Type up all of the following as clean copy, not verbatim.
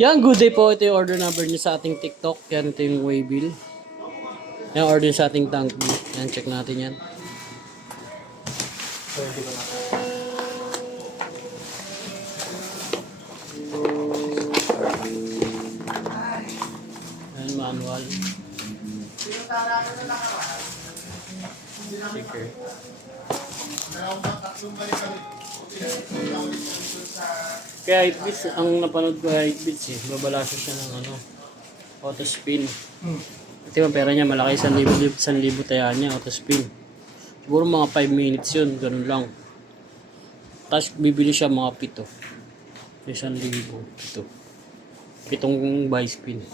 Yan, good day po. Ito yung order number niyo sa ating TikTok. Yan, ito yung waybill. Yan, order sa ating tank bill. Yan, check natin yan. Pwede ba na? Yan, manual. Sticker. Kaya 8 bits, ang napanood ko 8 bits eh. Babalasa siya ng ano, auto spin. Ito yung pera niya, malaki 1,000 tayaan niya, auto spin. Siguro mga 5 minutes yun, ganun lang. Tapos bibili siya mga 7. 1,000, 7. 7 buy spin.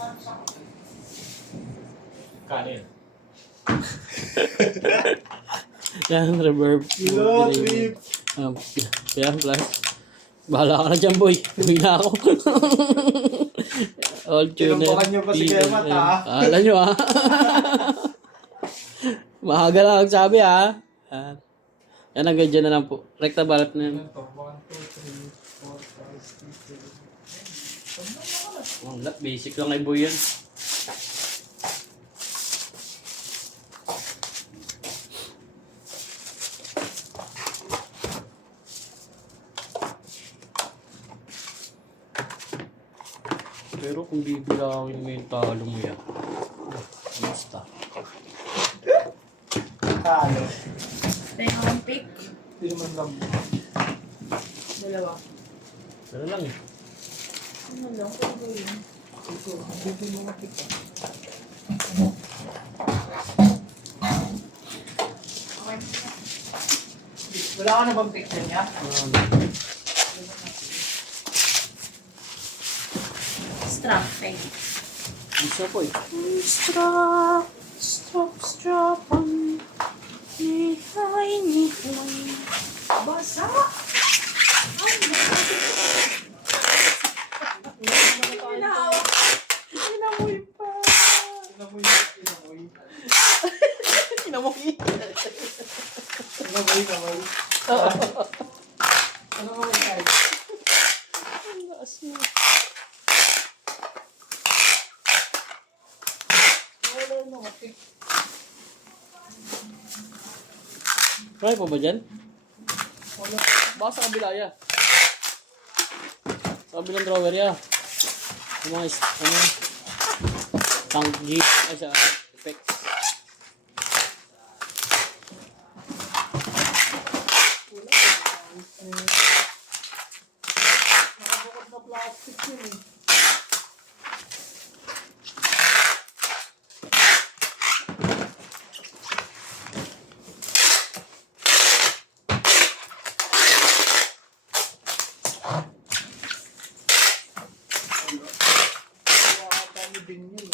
Kanin. Yan, reverb. Yan, plus. Bahala ka na dyan, boy. Uwi na ako. All tuner. Tinumpukan niyo pa si Kuya Mat, ha? Alam nyo, ha? Mahaga lang ang sabi, ha? Yan, hanggang dyan na lang po. Rekta balat na yan. 1, 2, 3, 4, 5, 6, 7. Wala, basic lang kay boy yan. Pero kung bibilawin mo yung talo mo yan, basta. Talo. Tayo ang pick. Hindi naman lang. Dalawa. Pero lang eh. Ano lang, kung ba yun? Ito, hindi mo makita. Okay. Wala ka na bang picture niya? Strap, peg. Isa po eh. Strap on. Nihay. Basa! Ay, inamoy pa. Inamoy. Inamoy. Inamoy. Oo. Ano mo guys? Ang lakas mo. Wala mo makita. Try po ba dyan? Wala. Baka sa kabila ya. Sa kabilang drawer ya. Yung mga tank jeep ay sa effects. Nakabukod na plastic yun eh. Dami din yun.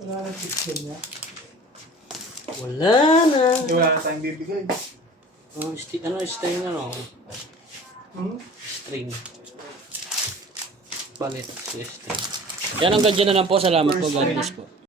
Wala na picture niya. Wala na. Hindi wala na tayong bibigay. Oh, string ano? Hmm? Balit, string. Yan ang ganyan na lang po. Salamat po. God bless po.